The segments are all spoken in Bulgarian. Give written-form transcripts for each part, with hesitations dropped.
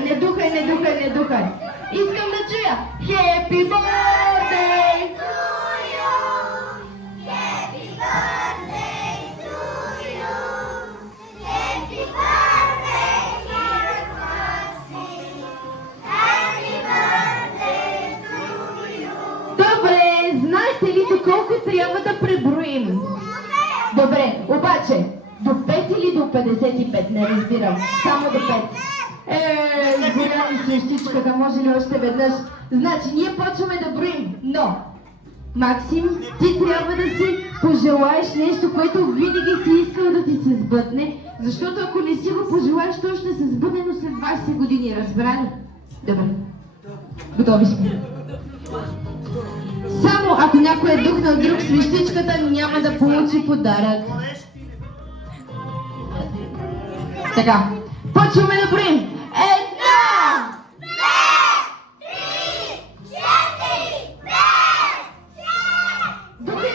не духай. Искам да чуя. Happy birthday to you. Happy birthday to you. Happy birthday, dear Rosie. Happy birthday to you. Добре, знаете ли доколко трябва да преброим? Добре, обаче, до 5 или до 55? Не разбирам. Само до 5. Горя ми свещичката, може ли още веднъж? Значи, ние почваме да броим, но Максим, ти трябва да си пожелаеш нещо, което винаги си искал да ти се сбъдне, защото ако не си го пожелаеш, то ще се сбъдне, но след 20 години, разбрали? Добре. Готови сме. Само ако някой е духнал друг свещичката, няма да получи подарък. Така, почваме да броим. 1, 2, 3, 4, 5, 6. Духай.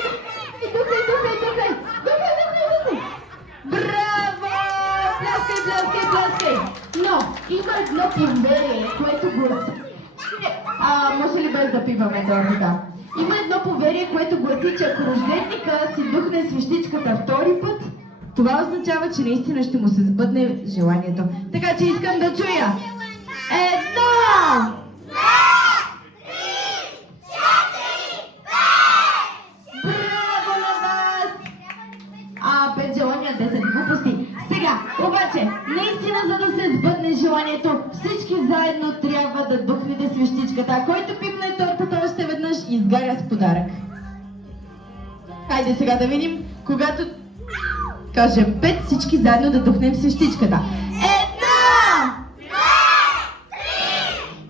Браво! Пляскай. Но има едно поверие, което гласи. Може ли без да пиваме тортата? Има едно поверие, което гласи, че ако рожденика си духне свещичката втори път, това означава, че наистина ще му се сбъдне желанието. Така че искам да чуя. 1, 2, 3, 4, 5. Браво на вас! 5 желания, 10 глупости. Сега, обаче, наистина, за да се сбъдне желанието, всички заедно трябва да духнете свещичката. Който пипне тортата още веднъж, изгаря с подарък. Хайде сега да видим, когато кажем 5, всички заедно да духнем свещичката. 1, 2, 3,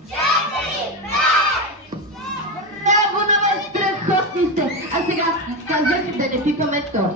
4, 5. Браво на вас, страхотни сте! А сега казах да не пипаме торти.